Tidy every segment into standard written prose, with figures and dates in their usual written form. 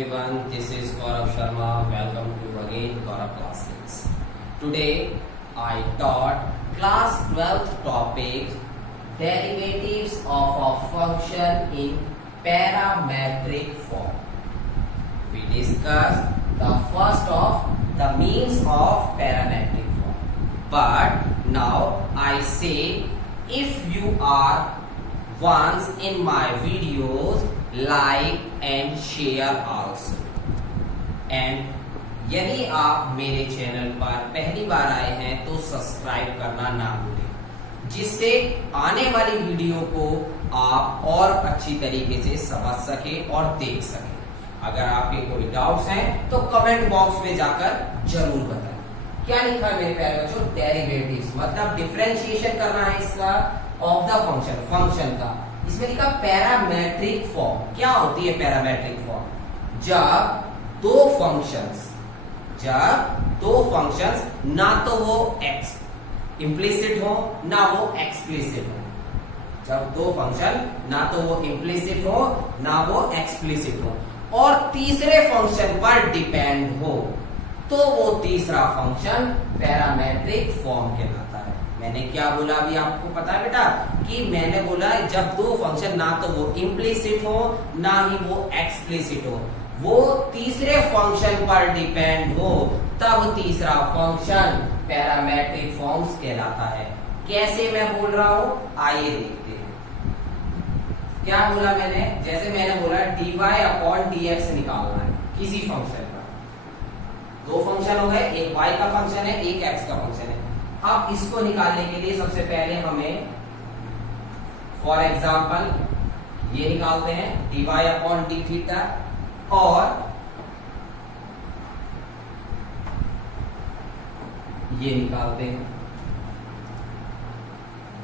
everyone, this is Gaurav Sharma. Welcome to again Gaurav Class 6. Today I taught class 12th topic derivatives of a function in parametric form. We discussed the first of the means of parametric form. But now I say, if you are once in my videos, like and share also. And यदि आप मेरे channel पर पहली बार आए हैं तो subscribe करना ना भूलें, जिससे आने वाली वीडियो को आप और अच्छी तरीके से समझ सके और देख सके। अगर आपके कोई डाउट्स हैं तो कमेंट बॉक्स में जाकर जरूर बताएं। क्या लिखा है मेरे प्यारे बच्चों? डेरिवेटिव्स मतलब डिफरेंशिएशन करना है इसका ऑफ द फंक्शन का। इसमें लिखा पैरामेट्रिक फॉर्म। क्या होती है पैरामेट्रिक फॉर्म? जब दो फंक्शंस ना तो वो इम्प्लिसिट हो ना वो एक्सप्लिसिट हो। जब दो फंक्शन ना तो वो इम्प्लिसिट हो ना वो एक्सप्लिसिट हो और तीसरे फंक्शन पर डिपेंड हो, तो वो तीसरा फंक्शन पैरामेट्रिक फॉर्म कहलाता है। मैंने क्या बोला अभी आपको पता है बेटा? कि मैंने बोला जब दो फंक्शन ना तो वो इम्प्लिसिट हो ना ही वो एक्सप्लिसिट हो, वो तीसरे फंक्शन पर डिपेंड हो, तब तीसरा फंक्शन पैरामेट्रिक फॉर्म्स कहलाता है। कैसे मैं बोल रहा हूं, आइए देखते हैं। क्या बोला मैंने? जैसे मैंने बोला dy/dx निकालना है किसी फंक्शन का। दो फंक्शन हो गए, एक y का फंक्शन है, एक x का फंक्शन है। अब इसको निकालने के लिए सबसे पहले हमें फॉर एग्जाम्पल ये निकालते हैं dy/dθ और ये निकालते हैं।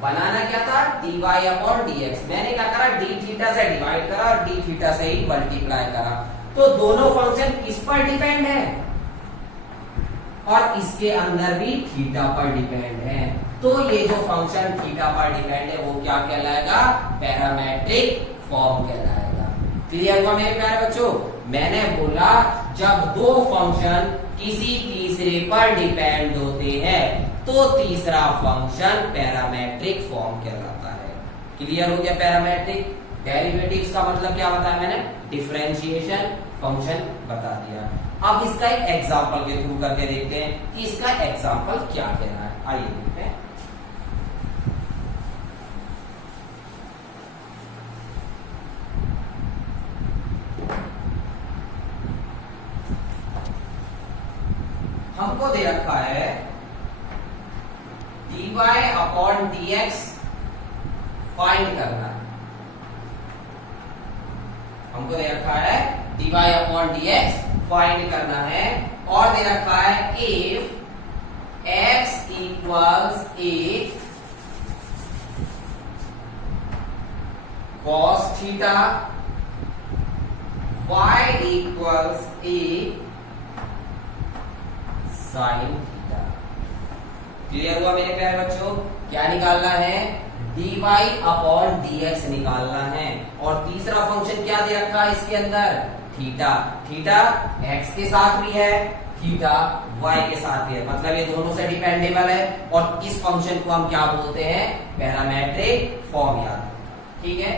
बनाना क्या था? dy/dx। मैंने क्या करा? dθ से डिवाइड करा और dθ से ही मल्टीप्लाई करा। तो दोनों फंक्शन किस पर डिपेंड है? और इसके अंदर भी थीटा पर डिपेंड है। तो ये जो फंक्शन थीटा पर डिपेंड है वो क्या कहलाएगा? पैरामेट्रिक फॉर्म कहलाएगा। क्लियर हुआ मेरे प्यारे बच्चों? मैंने बोला जब दो फंक्शन किसी तीसरे पर डिपेंड होते हैं तो तीसरा फंक्शन पैरामेट्रिक फॉर्म कहलाता है। क्लियर हो गया? पैरामेट्रिक डेरिवेटिव्स का मतलब क्या बताया मैंने? डिफरेंशिएशन फंक्शन बता दिया। अब इसका एक एग्जांपल के थ्रू करके देखते हैं कि इसका एग्जांपल क्या कह रहा है। आइए देखते हैं। हमको दे रखा है dy/dx फाइंड करना है। हमको दे रखा है dy/dx फाइंड करना है और दे रखा है if x equals a cos theta, y equals a sin theta। Clear हुआ मेरे प्यारे बच्चों? क्या निकालना है? dy/dx निकालना है। और तीसरा फंक्शन क्या दे रखा है इसके अंदर? थीटा। थीटा x के साथ भी है, थीटा y के साथ भी है, मतलब ये दोनों से डिपेंडेबल है। और इस फंक्शन को हम क्या बोलते हैं? Parametric form. याद, ठीक है।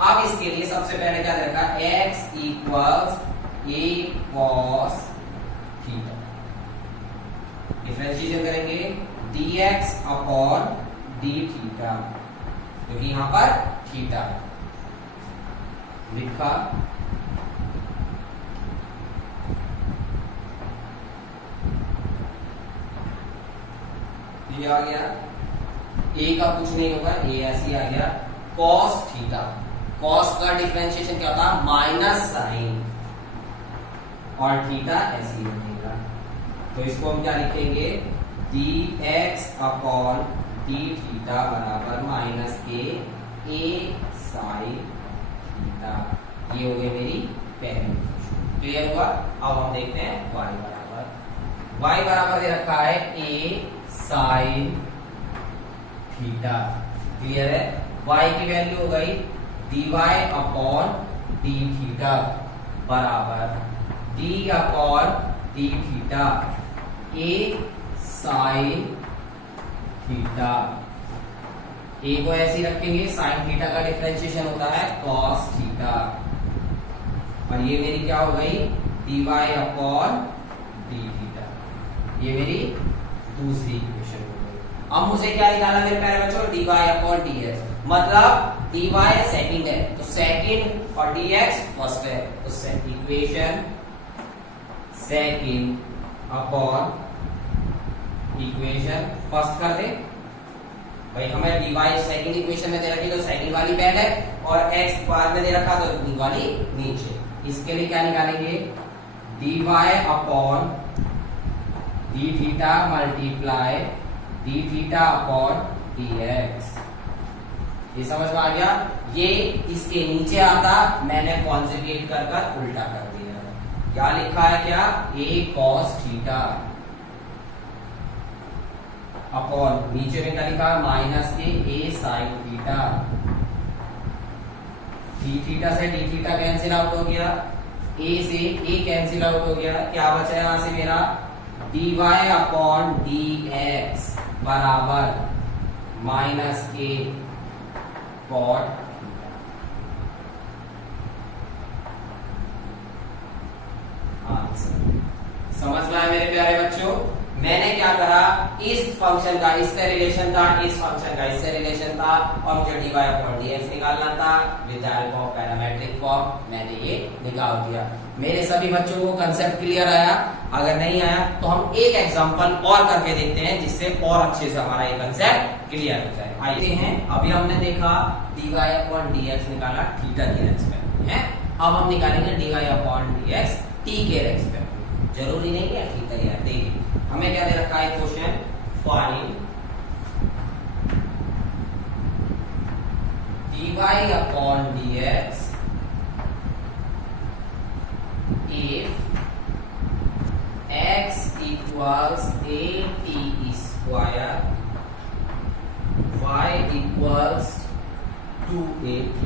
अब इसके लिए सबसे पहले क्या देखा? x equals a cos theta. Differentiation करेंगे dx/dθ, क्योंकि यहां पर थीटा लिखा। ये आ गया, a का कुछ नहीं होगा, a ऐसे ही आ गया। cos थीटा, cos का डिफरेंशिएशन क्या होता है? माइनस साइन, और थीटा ऐसे ही बनेगा। तो इसको हम क्या लिखेंगे? dx/dθ बराबर माइनस के a sin थीटा। ये हो गई मेरी पहली। क्लियर हुआ? अब हम देखते हैं y बराबर दे रखा है a sin थीटा। क्लियर है? y की वैल्यू हो गई dy/dθ बराबर डी अपॉन डी थीटा, ए साइन थीटा। ए को ऐसे ही रखेंगे, साइन थीटा का डिफरेंशिएशन होता है कॉस थीटा, और ये मेरी क्या हो गई, d y upon d theta. ये मेरी दूसरी इक्वेशन हो गई। अब मुझे क्या निकालना मेरे प्यारे बच्चों, d y upon d x, मतलब डी वाई सेकंड है तो सेकंड और डी एक्स फर्स्ट है, तो equation second upon equation first कर दे भाई। हमें डी वाई सेकंड इक्वेशन में दे रखी तो सेकंड वाली पहले, और एक्स बाद में दे रखा तो डी वाली नीचे। इसके लिए क्या निकालेंगे, d y upon d theta multiply d theta upon d x. ये समझ में आ गया। ये इसके नीचे आता, मैंने कॉन्जुगेट कर कर उल्टा कर दिया। क्या लिखा है, क्या, ए कॉस थीटा अपॉन नीचे में क्या लिखा, माइनस के ए साइन थीटा। डी थीटा से डी थीटा कैंसिल आउट हो गया, ए से ए कैंसिल आउट हो गया, क्या बचा यहां से मेरा, d y upon d x बराबर माइनस के कॉट। समझ में आया मेरे प्यारे बच्चों। मैंने क्या करा, इस फंक्शन का इससे रिलेशन था, इस फंक्शन का इससे रिलेशन था, और मुझे d y upon d x निकालना था with help of parametric form. मैंने ये निकाल दिया। मेरे सभी बच्चों को कंसेप्ट क्लियर आया? अगर नहीं आया तो हम एक एग्जांपल और करके देखते हैं, जिससे और अच्छे से हमारा ये कंसेप्ट क्लियर हो जाए। आइए हैं, अभी हमने देखा d y upon d x निकाला थीटा के रेस्पेक्ट में, अब हम निकालेंगे d y upon d x t के रेस्पेक्ट। जरूरी नहीं है थीटा यार, देखिए हमें क्या दे रखा है question, find d y upon d x if x equals a t square, y equals 2at।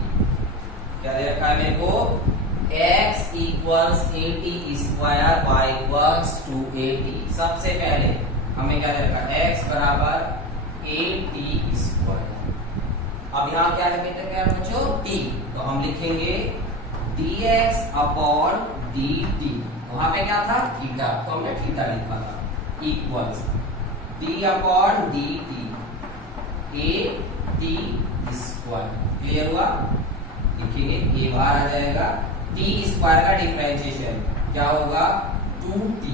क्या दे रखा है मेरे को, x equals a t square, y equals 2at। सबसे पहले हमें क्या दे रखा है, x बराबर a t स्क्वायर। अब यहाँ क्या लिखेंगे क्या बच्चों, t, तो हम लिखेंगे dx अपॉन dt। वहां पे क्या था, थीटा, तो हमने थीटा लिखा था, equals d upon dt a t square. Clear हुआ, लिखेंगे a बाहर आ जाएगा, t स्क्वायर का डिफरेंशिएशन क्या होगा, 2t,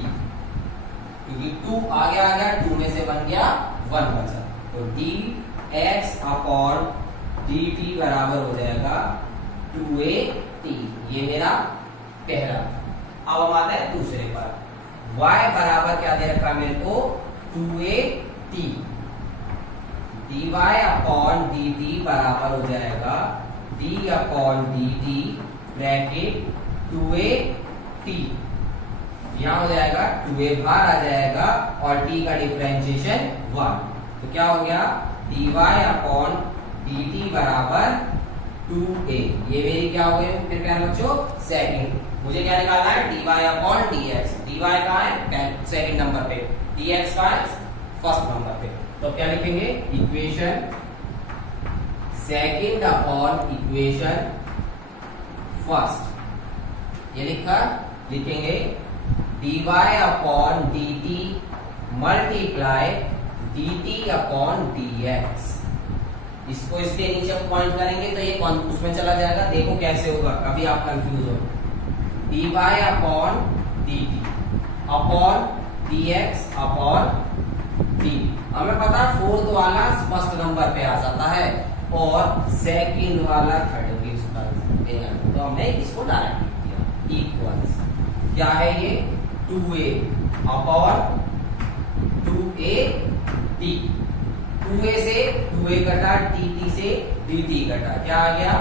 क्योंकि 2 आगे आ गया, 2 में से बन गया 1 बचा, तो dx अपॉन dt बराबर हो जाएगा 2at। ये मेरा पहला। अब हम आते हैं दूसरे पर, y बराबर क्या दे रखा है मेरे को, 2at, dy अपॉन dt बराबर हो जाएगा d upon dt bracket 2at, यहां हो जाएगा 2a बाहर आ जाएगा, और t का डिफरेंशिएशन 1, तो क्या हो गया, dy अपॉन dt बराबर 2a। ये मेरी क्या हो गई फिर प्यारे बच्चों, सेकंड। मुझे क्या निकालना है, dy अपॉन dx। dy कहाँ है, सेकंड नंबर पे, dx कहाँ है, फर्स्ट नंबर पे। तो क्या लिखेंगे, equation second upon equation first. ये लिखा, लिखेंगे dy upon dt multiply dt upon dx। इसको इसके नीचे पॉइंट करेंगे तो ये उसमें चला जाएगा। देखो कैसे होगा, कभी आप कंफ्यूज हो, dy upon dt upon dx upon dt। हमें पता है फोर्थ वाला फर्स्ट नंबर पे आ जाता है, और सेकंड वाला थर्ड के उस पर, तो हमने इसको डायरेक्ट किया, इक्वल्स क्या है ये, 2a अपॉन 2at। 2a से 2a कटा, dt से dt कटा, क्या आ गया,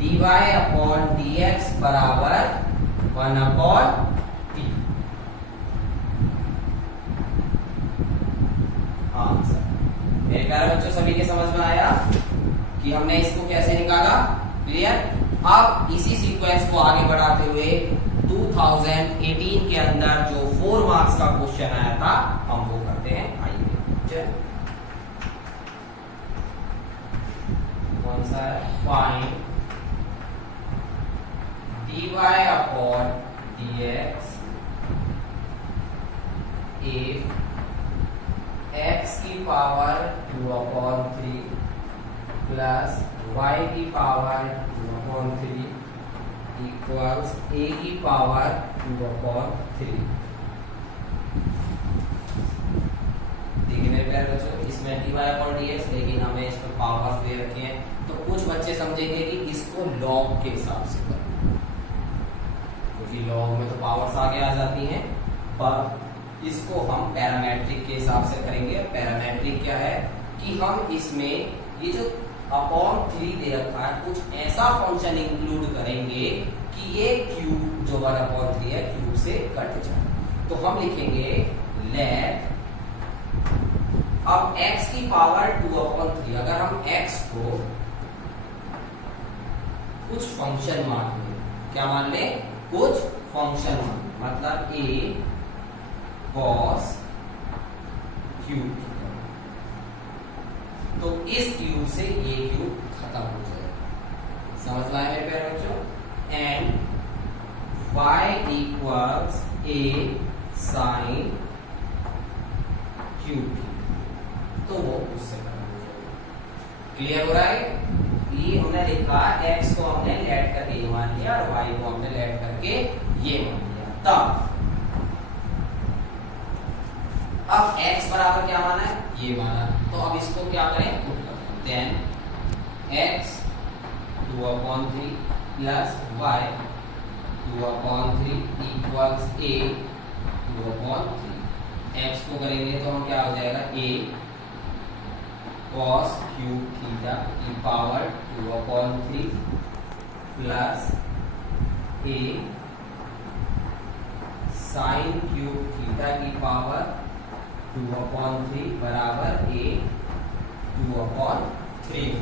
dy अपॉन dx बराबर 1 अपॉन t। आंसर। मेरे प्यारे बच्चों सभी के समझ में आया कि हमने इसको कैसे निकाला, क्लियर। अब इसी सीक्वेंस को आगे बढ़ाते हुए 2018 के अंदर जो 4 मार्क्स का क्वेश्चन आया था हम वो करते हैं। आइए कौन सा है? Find dy upon dx if x की पावर 2/3 प्लस y की पावर 2/3 इक्वल्स a की पावर 2/3। देखिए मेरे प्यारे बच्चों, इसमें dy अपॉन dx, लेकिन हमें इस पर पावर्स दे रखे हैं, तो कुछ बच्चे समझेंगे कि इसको लॉग के हिसाब से करना, क्योंकि लॉग में तो पावर्स आगे आ जाती हैं, पर इसको हम पैरामेट्रिक के हिसाब से करेंगे। पैरामेट्रिक क्या है कि हम इसमें ये जो अपॉन 3 दे रखा है, कुछ ऐसा फंक्शन इंक्लूड करेंगे कि ये क्यूब जो 1/3 है क्यूब से कट जाए। तो हम लिखेंगे लेट, अब x की पावर 2/3, अगर हम x को कुछ फंक्शन मान लें, क्या मान लें? कुछ फंक्शन मान, मतलब a cos क्यूब, तो इस क्यूब से ये क्यूब खत्म हो जाएगा। समझ में आया मेरे प्यारे बच्चों? And y equals a sin cube, तो वो उससे खत्म हो जाएगा। क्लियर हो रहा है? ये हमने लिखा x को हमने लेट करके ये मान लिया और y को हमने लेट करके ये मान लिया। तब अब x बराबर क्या माना है? ये माना, तो अब इसको क्या करें? पुट करें। Then x 2/3 plus y 2/3 equals a 2/3। x को करेंगे तो हम क्या हो जाएगा? a cos क्यूब थीटा की power 2/3 plus a sin cube theta की पावर 2/3 बराबर a 2/3।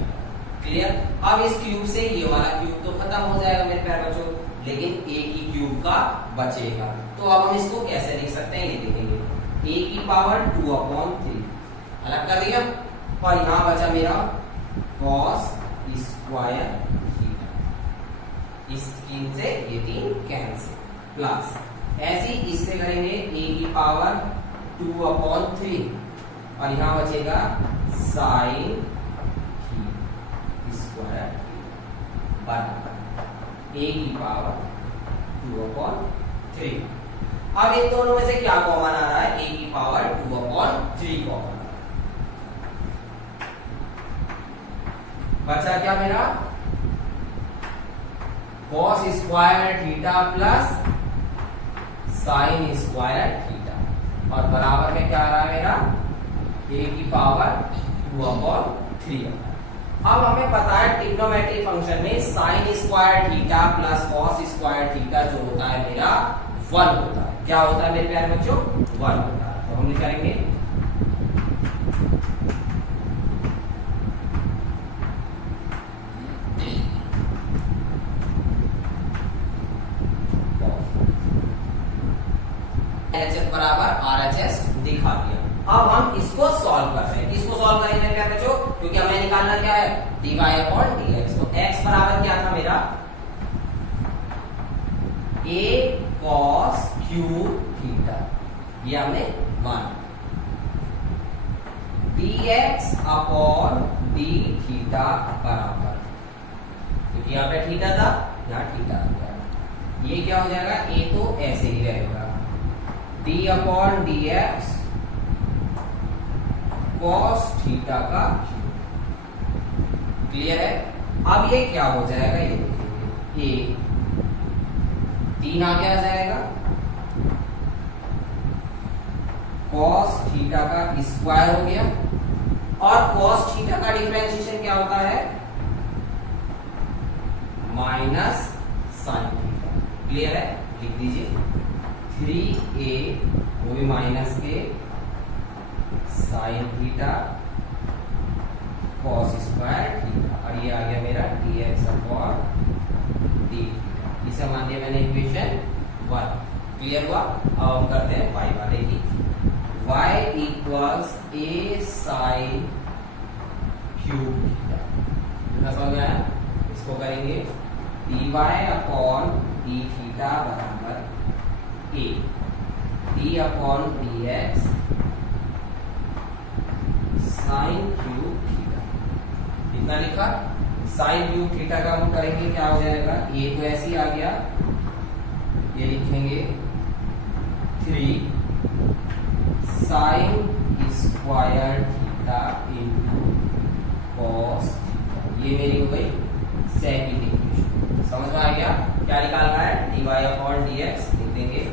क्लियर? अब इस क्यूब से ये वाला क्यूब तो खत्म हो जाएगा मेरे प्यारे बच्चों, लेकिन a की क्यूब का बचेगा। तो अब हम इसको कैसे लिख सकते हैं ये देखेंगे। a की पावर 2/3 अलग कर दिया, और यहां बचा मेरा cos स्क्वायर थीटा, इस 3 से ये 3 कैंसिल, प्लस ऐसे ही इससे करेंगे a की पावर 2/3 और यहां बचेगा साइन स्क्वायर बराबर a की पावर 2/3। अब इन दोनों में से क्या कॉमन आ रहा है? a की पावर 2/3 कॉमन। बचा क्या मेरा? cos square theta plus sine square theta, और बराबर में क्या आ रहा है मेरा? a की पावर 2/3। अब हमें पता है ट्रिग्नोमेट्रिक फंक्शन में sine square theta plus cos square theta जो होता है मेरा 1 होता है। क्या होता है मेरे प्यारे बच्चों? 1 होता है। तो हम लिखेंगे LHS बराबर RHS दिखा दिया। अब हम इसको सॉल्व कर रहे हैं। किसको सॉल्व करेंगे मेरे प्यारे बच्चों? क्योंकि हमें निकालना क्या है? dy upon dx। तो x बराबर क्या था मेरा? a cos क्यूब थीटा, ये हमने माना, dx अपॉन d थीटा बराबर, क्योंकि यहाँ पे थीटा था, यहाँ थीटा आ गया, ये क्या हो जाएगा? a तो ऐसे ही रहेगा, d upon dx cos theta का क्यूब। क्लियर है? अब ये क्या हो जाएगा? ये देखेंगे, a 3 आगे आ जाएगा, cos थीटा का स्क्वायर हो गया, और cos थीटा का डिफरेंशिएशन क्या होता है? Minus sine theta. क्लियर है? लिख दीजिए 3a, वो भी माइनस के sine theta cos square theta, और ये आ गया मेरा dx अपॉन d थीटा। इसे मान लिया मैंने इक्वेशन 1। क्लियर हुआ? अब हम करते हैं y वाले की। y equals a sine cube theta. समझ में आया? इसको करेंगे dy अपॉन d थीटा बराबर a d upon dx sine cube theta. इतना लिखा। साइन क्यूब थीटा का हम करेंगे, क्या हो जाएगा? ये तो ऐसे ही आ गया, ये लिखेंगे 3 sine square theta into cos. ये मेरी हो गई सेकंड इक्वेशन। समझ में आ गया? क्या निकालना है? dy अपॉन dx लिख देंगे।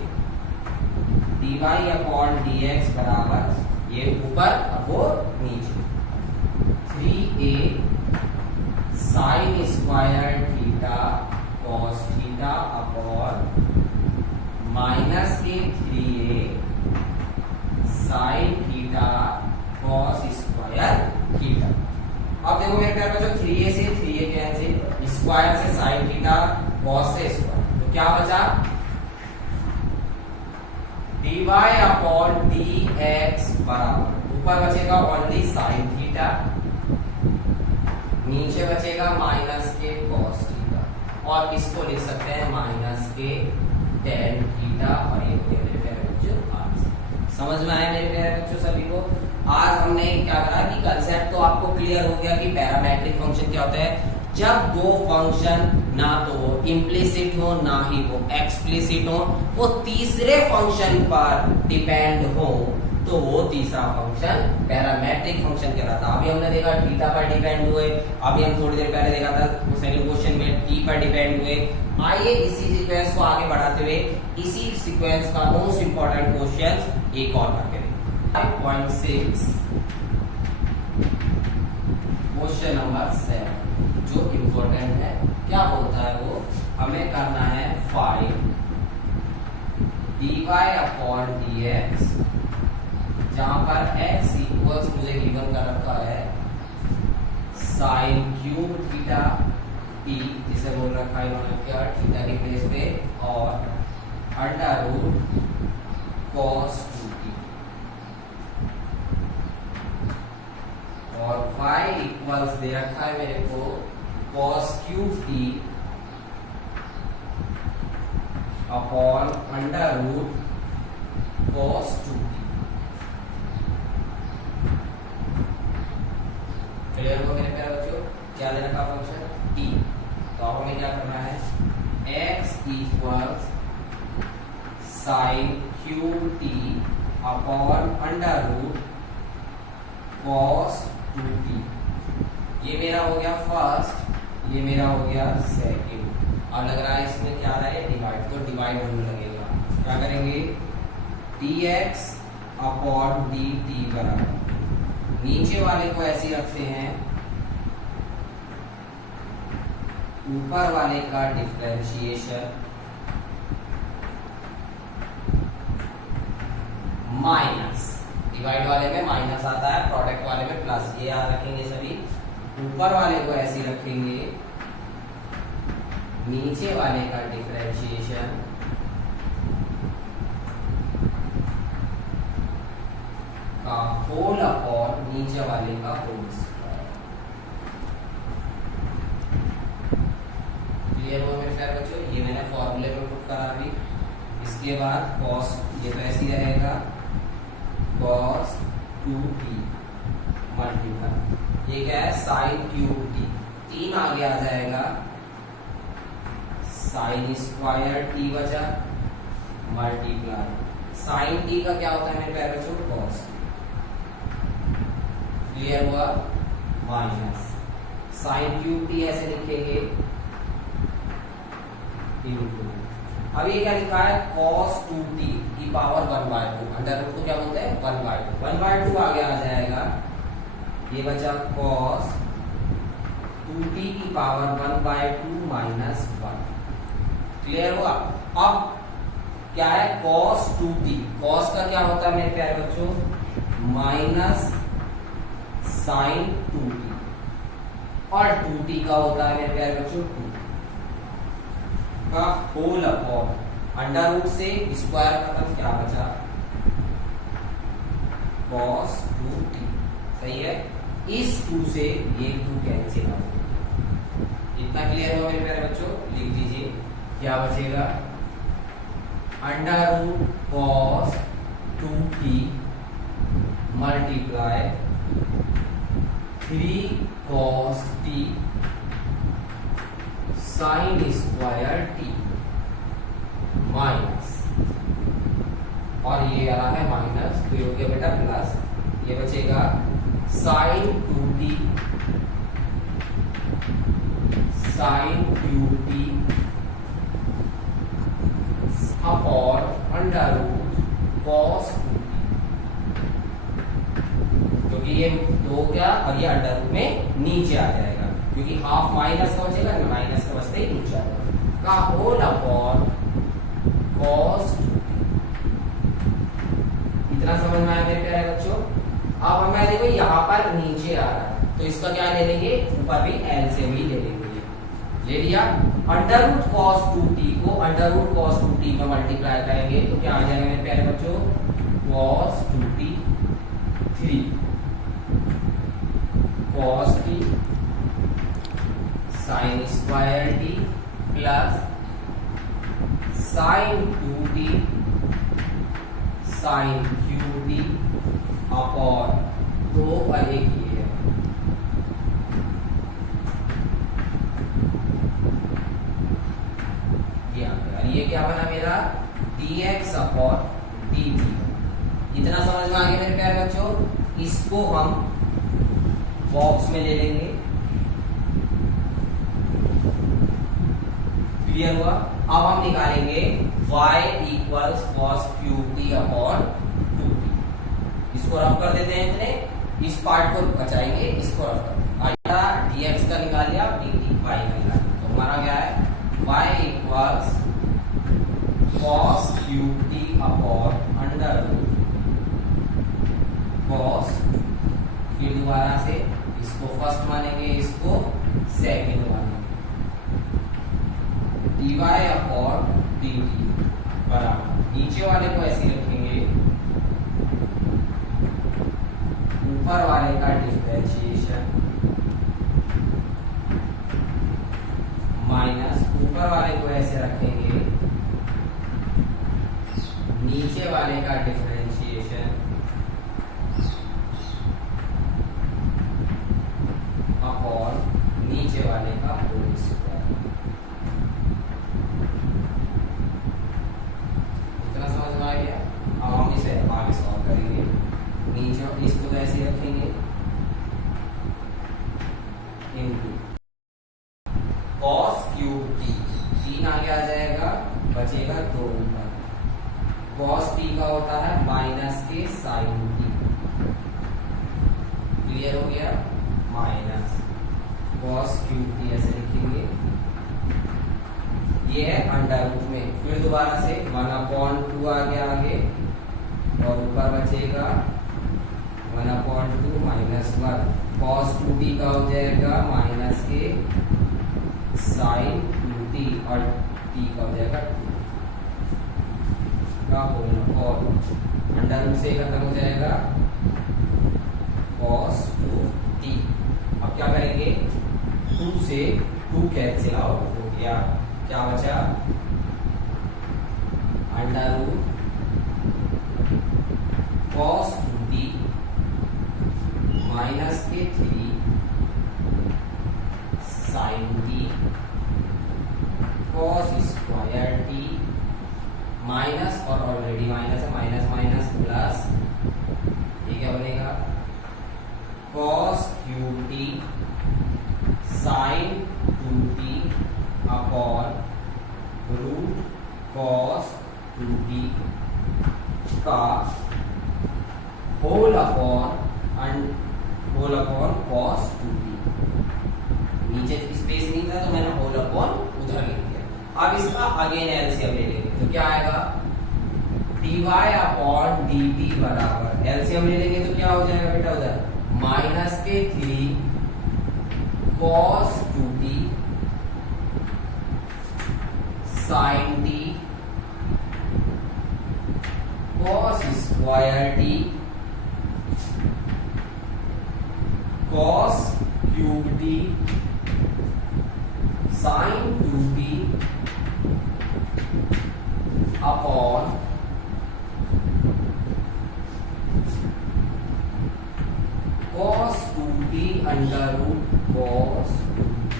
dy अपॉन dx बराबर ये ऊपर और वो नीचे 3a sine square theta cos theta upon minus के 3a sine theta cos square theta. अब देखो मेरे प्यारे बच्चों, 3a से 3a कैंसिल, स्क्वायर से साइन थीटा, कॉस से स्क्वायर, तो क्या बचा? dy अपॉन dx बराबर ऊपर बचेगा ओनली साइन थीटा, नीचे बचेगा माइनस के कॉस थीटा, और इसको लिख सकते हैं माइनस के टेन थीटा। और ये मेरे प्यारे बच्चों आंसर। समझ में आया मेरे प्यारे बच्चों सभी को? आज हमने क्या करा कि कंसेप्ट तो आपको क्लियर हो गया कि पैरामेट्रिक फंक्शन क्या होता है। जब दो फंक्शन ना तो वो इम्प्लिसिट हो ना ही वो एक्सप्लिसिट हो, वो तीसरे फंक्शन पर डिपेंड हो, तो वो तीसरा फंक्शन पैरामेट्रिक फंक्शन कहलाता है। अभी हमने देखा थीटा पर डिपेंड हुए, अभी हम थोड़ी देर पहले देखा था सेकंड क्वेश्चन में टी पर डिपेंड हुए। आइए इसी सीक्वेंस को आगे बढ़ाते हुए इसी सीक्वेंस का मोस्ट इंपॉर्टेंट क्वेश्चन एक और करके 5.6 क्वेश्चन नंबर 7 जो इंपॉर्टेंट है। क्या बोलता है वो? हमें करना है फाइंड dy अपॉन dx, जहां पर x इक्वल्स मुझे गिवन कर रखा है साइन क्यूब थीटा t, जिसे बोल रखा है इन्होंने क्या थीटा के प्लेस पे, और अंडर रूट कॉस 2t, और y इक्वल्स दे रखा है मेरे को cos cube t upon under root cos 2t। Clear हो मेरे प्यारे बच्चों? क्या दे रखा फंक्शन t, तो अब हमें क्या करना है? x equals sine cube t upon under root cos 2t। ये मेरा हो गया फर्स्ट, ये मेरा हो गया सेकंड। अब लग रहा है इसमें क्या आ रहा है? डिवाइड, तो डिवाइड होने लगेगा। क्या करेंगे? dx अपॉन dt बराबर, नीचे वाले को ऐसे रखते हैं, ऊपर वाले का डिफरेंशिएशन माइनस, डिवाइड वाले में माइनस आता है, प्रोडक्ट वाले में प्लस। ये याद रखेंगे सभी। ऊपर वाले को ऐसे रखेंगे, नीचे वाले का डिफरेंशिएशन का होल अपॉन नीचे वाले का होल स्क्वायर। क्लियर हो मेरे प्यारे बच्चों? ये मैंने फॉर्मूले में पुट करा अभी। इसके बाद कॉस, ये तो ऐसे ही रहेगा कॉस 2t मल्टीप्लाई, ये क्या है? साइन क्यूब t, 3 आगे आ जाएगा, साइन स्क्वायर t बचा मल्टीप्लाई साइन t का क्या होता है मेरे प्यारे बच्चों? कॉस। क्लियर हुआ? माइनस साइन क्यूब t ऐसे लिखेंगे इनटू, अब ये क्या लिखा है? cos 2t की पावर 1/2, अंडर रूट को क्या बोलते हैं? 1/2, 1/2 आगे आ जाएगा, ये बचा cos 2t की पावर 1/2 माइनस 1। क्लियर हुआ? अब क्या है? cos 2t, cos का क्या होता है मेरे प्यारे बच्चों? माइनस साइन 2t, और 2t का होता है मेरे प्यारे बच्चों 2 का होल अपॉन अंडर रूट से स्क्वायर खत्म, क्या बचा cos 2t। सही है, इस 2 से ये 2 कैंसिल हो जाएगा। इतना क्लियर हुआ मेरे प्यारे बच्चों? लिख दीजिए क्या बचेगा, under root cos 2t multiply 3 cos t sine square t minus, और ये आ रहा है माइनस, तो ये हो गया बेटा प्लस, ये बचेगा sine 2t sine qt upon under root cos 2t, क्योंकि ये 2 क्या और ये अंडर रूट में नीचे आ जाएगा, क्योंकि हाफ माइनस का बचेगा, माइनस का बचते ही नीचे आ जाएगा, का होल अपॉन cos 2t। इतना समझ में आया मेरे प्यारे बच्चों? अब हमें देखो यहाँ पर नीचे आ रहा है, तो इसका क्या ले लेंगे, ऊपर भी एलसीएम ही ले लेंगे। ले लिया, अंडर रूट cos 2t को अंडर रूट cos 2t में मल्टीप्लाई करेंगे तो क्या आ जाएगा मेरे प्यारे बच्चों, cos 2t 3 cos t sine square t plus sine 2t sine qt upon 2 और 1 ये है, ये क्या बना मेरा dx अपॉन dt। इतना समझ में आ गया मेरे प्यारे बच्चों? इसको हम बॉक्स में ले लेंगे, क्लियर हुआ? अब हम निकालेंगे y equals cos qt upon 2t। इसको रफ कर देते हैं, इतने इस पार्ट को बचाएंगे, इसको रफ कर dx का निकाल लिया, dt y का निकाल लिया, तो हमारा क्या है y equals cos qt upon under root cos, फिर दोबारा से इसको फर्स्ट मानेंगे, इसको सेकंड मानेंगे, dy अपॉन dt बराबर, नीचे वाले को ऐसे रखेंगे, ऊपर वाले का डिफरेंशिएशन माइनस, ऊपर वाले को ऐसे रखेंगे, नीचे वाले का डिफरेंशिएशन अपॉन नीचे वाले का होल स्क्वायर। इतना समझ में आ गया? अब हम इसे आगे सॉल्व करेंगे, नीचे इसको ऐसे रखेंगे इनटू cos qt, 3 आगे आ जाएगा, बचेगा 2 ऊपर, cos t का होता है माइनस के साइन t, क्लियर हो गया, माइनस cos qt ऐसे लिखेंगे, ये है अंडर रूट में, फिर दोबारा से 1/2 आगे और ऊपर बचेगा 1/2 माइनस 1, cos 2t का हो जाएगा माइनस के साइन 2t और t का हो जाएगा 2 का होल, और अंडर रूट से खत्म हो जाएगा cos 2t। अब क्या करेंगे, 2 से 2 कैंसिल आउट हो गया, क्या बचा, under root cos 2t minus के 3 sine t cos square t minus, और ऑलरेडी माइनस है, माइनस माइनस प्लस, ये क्या बनेगा cos qt sine 2t upon root cos 2t का होल अपॉन cos 2t। नीचे स्पेस नहीं था तो मैंने होल अपॉन उधर लिख दिया। अब इसका अगेन एलसीएम ले लेंगे, तो क्या आएगा, dy अपॉन dt बराबर, एलसीएम ले लेंगे तो क्या हो जाएगा बेटा उधर, माइनस के 3 cos 2t sine t cos square t cos cube t sin 2t upon cos 2t under root cos 2t।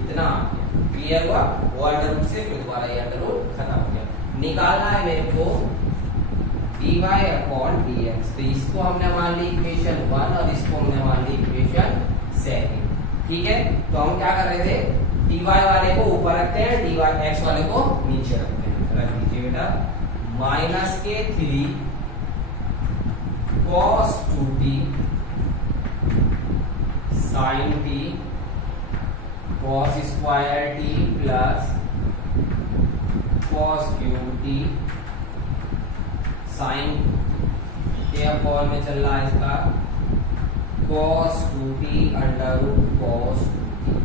इतना आ गया, क्लियर हुआ? वो अंडर रूट से फिर दोबारा ये अंडर रूट खत्म हो गया। निकालना है मेरे को dy अपॉन dx। तो इसको हमने मान ली इक्वेशन 1 और इसको हमने मान ली इक्वेशन 2। ठीक है, तो हम क्या कर रहे थे, dy वाले को ऊपर रखते हैं, dy x वाले को नीचे रखते हैं। रख दीजिए बेटा, माइनस के 3 cos 2t sin t cos square t plus cos cube t sin के अपॉन में चल रहा है इसका cos 2t under root cos 2t।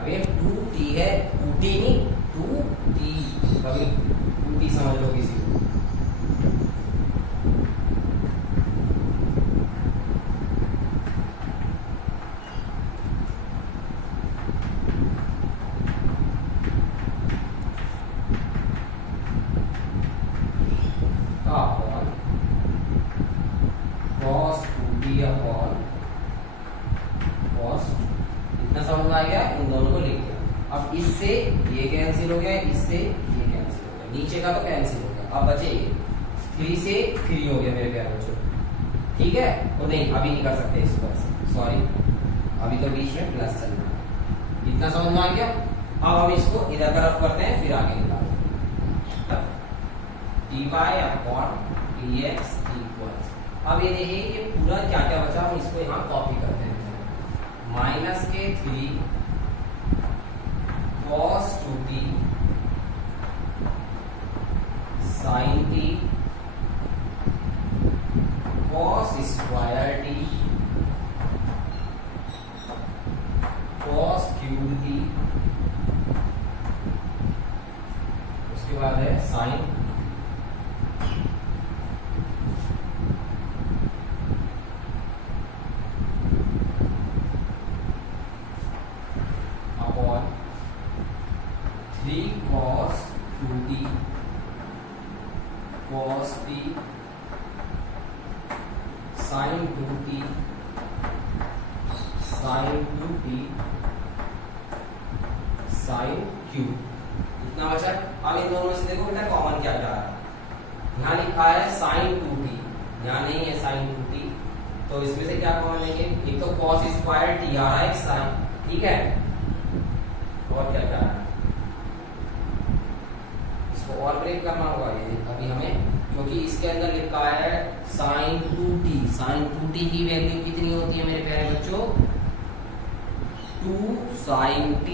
अब ये 2t है, 2t नहीं 2t, कभी 2t समझ लो किसी को। cos 2t अपॉन cos, इतना समझ में आ गया? इन दोनों को लिख दिया। अब इससे ये कैंसिल हो गया, इससे ये कैंसिल हो गया, नीचे का तो कैंसिल हो गया। अब बचे 3 से 3 हो गया मेरे प्यारे बच्चों। ठीक है, तो नहीं अभी नहीं कर सकते इस पर, सॉरी, अभी तो बीच में प्लस चल रहा है। इतना समझ में आ गया? अब हम इसको इधर तरफ करते हैं, फिर आगे निकालते हैं। dy अपॉन dx इक्वल्स, अब ये देखिए ये पूरा क्या क्या बचा, हम इसको यहाँ कॉपी करते हैं। माइनस के 3 cos 2t sin t cos square t cos cube t, उसके बाद है sin upon 3 cos 2t cos t sin 2t sin 2t sin q। इतना बचा। अब इन दोनों में से देखो बेटा कॉमन क्या क्या है, यहाँ लिखा है sin 2t, यहाँ नहीं है sin 2t, तो इसमें से क्या कॉमन लेंगे, एक तो cos स्क्वायर t आ रहा है, एक sin, ठीक है, और क्या क्या है, इसको और ब्रेक करना होगा ये अभी हमें, क्योंकि इसके अंदर लिखा है sin 2t। sin 2t की वैल्यू कितनी होती है मेरे प्यारे बच्चों, 2 sin t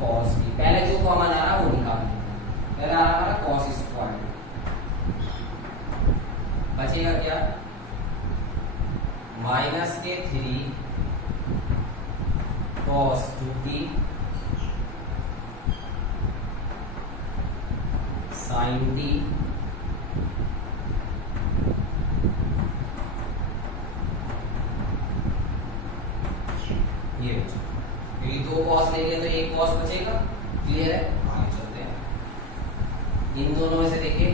cos t। पहले जो कॉमन आ रहा है वो निकाल लेते हैं। पहले आ रहा है cos स्क्वायर, बचेगा क्या, माइनस के 3 cos 2t sin t ये बचा, क्योंकि 2 cos ले लिया तो एक cos बचेगा। क्लियर है, आगे चलते हैं। इन दोनों में से देखिए,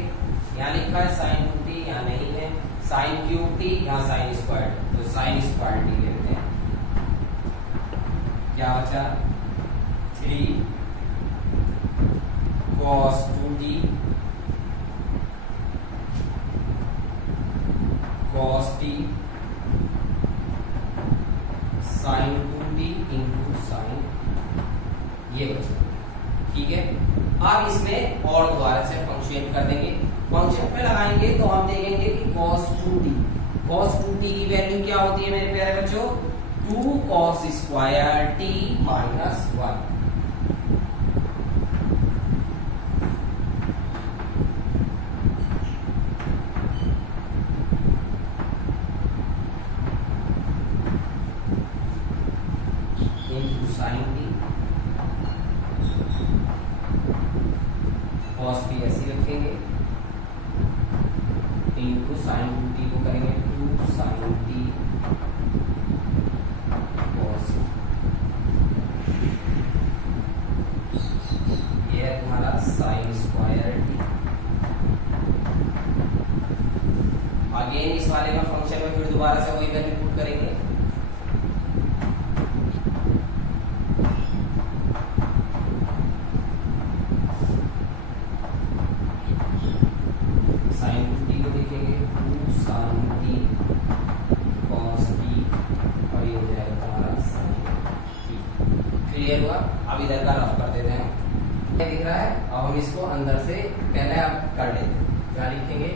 यहाँ लिखा है sin 2t, यहाँ नहीं है, sin क्यूब t, यहाँ sin स्क्वायर, तो sin स्क्वायर t लेते हैं। क्या बचा, 3 cos 2t cos t sin 2t into sin, ये बचा। ठीक है, अब इसमें और दोबारा से फंक्शन कर देंगे। फंक्शन पे लगाएंगे तो हम देखेंगे कि cos 2t की वैल्यू क्या होती है मेरे प्यारे बच्चों, 2 cos square t minus 1। sin t cos t ऐसे रखेंगे, साइन 2t को करेंगे 2 sin t cos, ये है तुम्हारा sin स्क्वायर t। अगेन इस वाले में फंक्शन में फिर दोबारा से वही वैल्यू पुट करेंगे, sin 2t को देखेंगे 2 sin t cos t और ये हो जाएगा तुम्हारा sin t। क्लियर हुआ? अब इधर का रफ कर देते हैं, क्या दिख रहा है? अब हम इसको अंदर से पहले आप कर लेते हैं, क्या लिखेंगे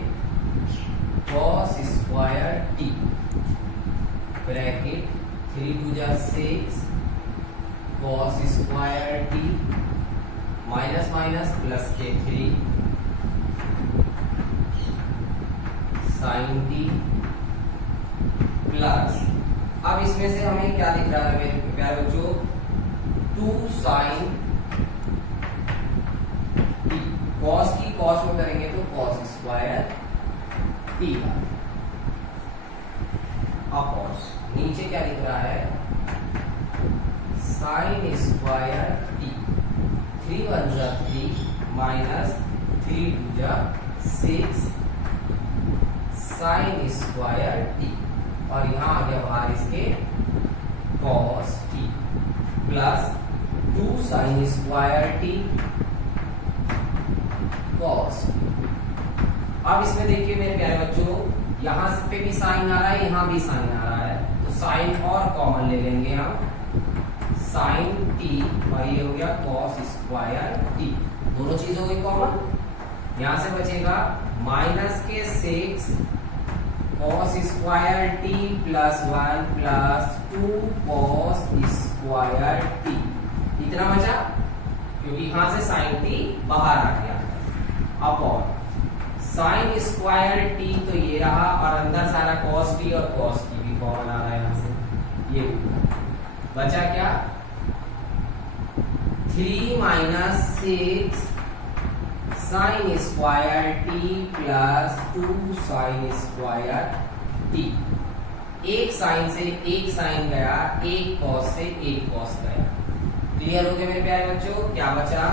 cos स्क्वायर t ब्रैकेट 3 2 जा 6 cos square t minus minus plus के 3 sin t प्लस, अब इसमें से हमें क्या दिख रहा है मेरे प्यारे बच्चों 2 sin t, cos की cos में करेंगे तो cos स्क्वायर t अपॉन नीचे क्या दिख रहा है sin स्क्वायर t 3 1 जा 3 माइनस 3 2 जा 6 sin स्क्वायर t और यहाँ आ गया बाहर इसके cos t plus 2 sin square t cos। अब इसमें देखिए मेरे प्यारे बच्चों, यहाँ पे भी साइन आ रहा है, यहाँ भी साइन आ रहा है, तो साइन और कॉमन ले लेंगे हम sin t और ये हो गया cos स्क्वायर t, दोनों चीज हो गई कॉमन। यहाँ से बचेगा माइनस के 6 cos square t plus 1 plus 2 cos square t, इतना बचा क्योंकि यहाँ से sin t बाहर आ गया अपॉन sin स्क्वायर t तो ये रहा और अंदर सारा cos t और cos t भी कॉमन आ रहा है यहाँ से, ये बचा क्या 3 minus 6 sin square t plus 2 sin square t, एक साइन से एक साइन गया, एक cos से एक cos गया। क्लियर हो गया मेरे प्यारे बच्चों? क्या बचा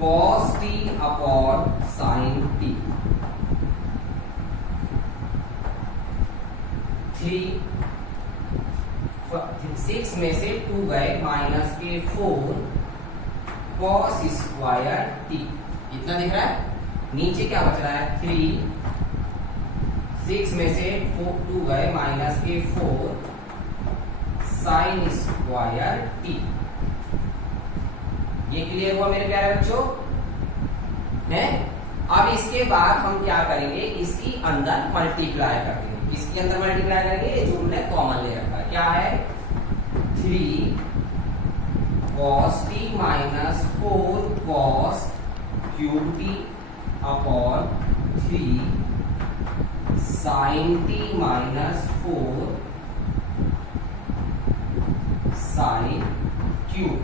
cos t upon sin t, 6 में से 2 गए माइनस के 4 cos स्क्वायर t, इतना दिख रहा है। नीचे क्या बच रहा है 3, 6 में से 2 गए माइनस के 4 sin स्क्वायर t। ये क्लियर हुआ मेरे प्यारे बच्चों? है? अब इसके बाद हम क्या करेंगे, इसकी अंदर मल्टीप्लाई कर देंगे। इसके अंदर मल्टीप्लाई करेंगे जो हमने कॉमन ले रखा है, क्या है 3 cos t minus 4 cos cube t upon 3 sin t minus 4 sin cube.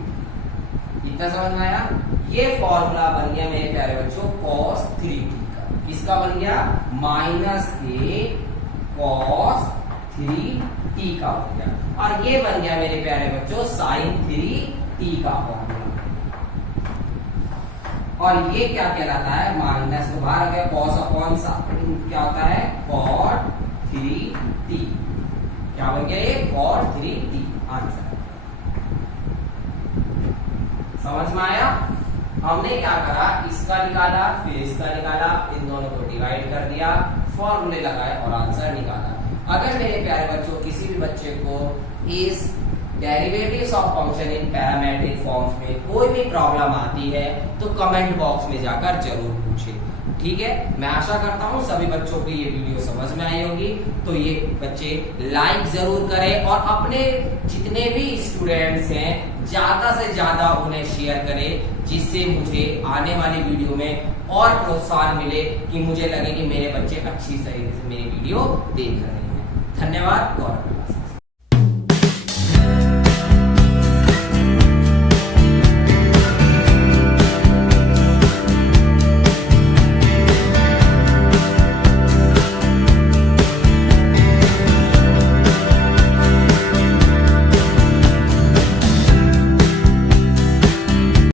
इतना समझ में आया? ये फॉर्मूला बन गया मेरे प्यारे बच्चों cos 3t का। किसका बन गया? माइनस के cos 3t का बन गया, और ये बन गया मेरे प्यारे बच्चों sin 3t का फॉर्मूला। और ये क्या कहलाता है? माइनस तो बाहर आ गया, cos अपॉन क्या होता है cot 3t, क्या बन गया ये cot 3t आंसर। समझ में आया? हमने क्या करा, इसका निकाला फिर इसका निकाला, इन दोनों को डिवाइड कर दिया, फॉर्मूले लगाए और आंसर निकाला। अगर मेरे प्यारे बच्चों किसी भी बच्चे को इस derivatives of function in parametric forms में कोई भी प्रॉब्लम आती है तो कमेंट बॉक्स में जाकर जरूर पूछे, ठीक है? मैं आशा करता हूँ सभी बच्चों को ये वीडियो समझ में आई होगी। तो ये बच्चे लाइक जरूर करें और अपने जितने भी स्टूडेंट्स हैं ज्यादा से ज्यादा उन्हें शेयर करें, जिससे मुझे आने वाली वीडियो में और प्रोत्साहन मिले कि मुझे लगे कि मेरे बच्चे अच्छी तरीके से मेरी वीडियो देख रहे हैं। धन्यवाद। गौरव।